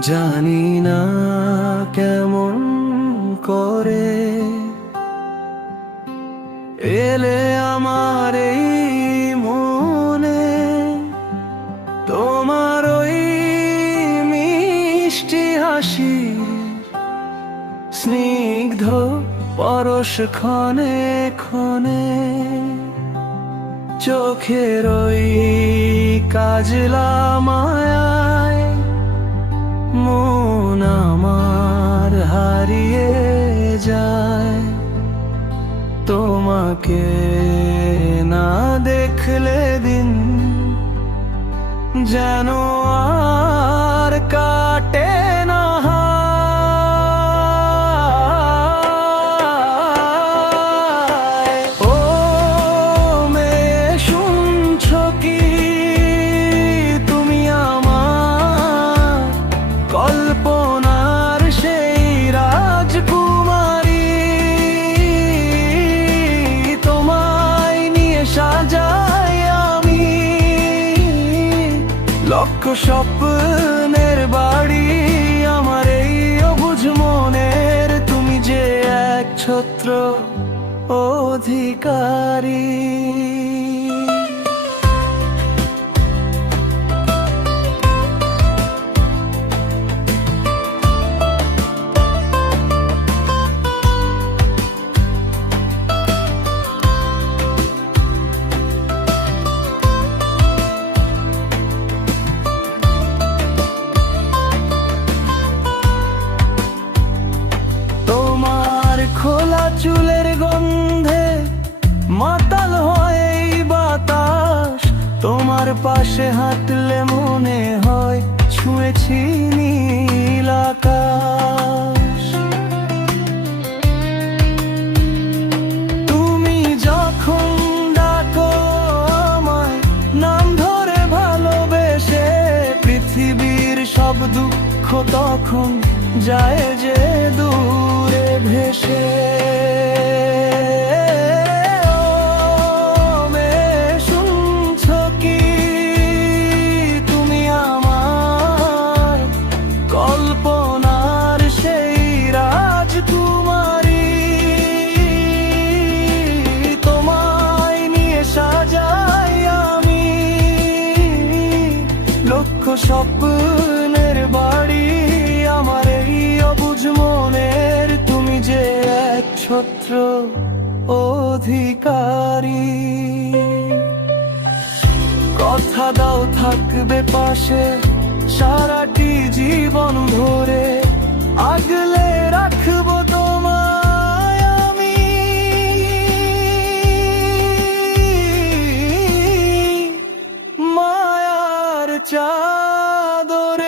জানি না কেমন করে এলে আমার এই মনে তোমার ওই মিষ্টি হাসি, স্নিগ্ধ পরশ ক্ষণে ক্ষণে চোখের ওই কাজলা মায়ায় মন আমার হারিয়ে যায়। তোমাকে না দেখলে দিন যেন স্বপ্নের বাড়ি আমার এই অবুঝ মনের তুমি যে এক ছত্র অধিকারী। পাশে হাঁটলে মনে হয় ছুঁয়েছি নীল আকাশ। তুমি যখন ডাকো আমায়, নাম ধরে ভালোবেসে পৃথিবীর সব দুঃখ তখন যায় যে স্বপ্নের বাড়ি, আমার এই অবুঝ মনের তুমি যে এক ছত্র অধিকারী। কথা দাও, থাকবে পাশে সারাটি জীবন ধরে। আগলে adoré.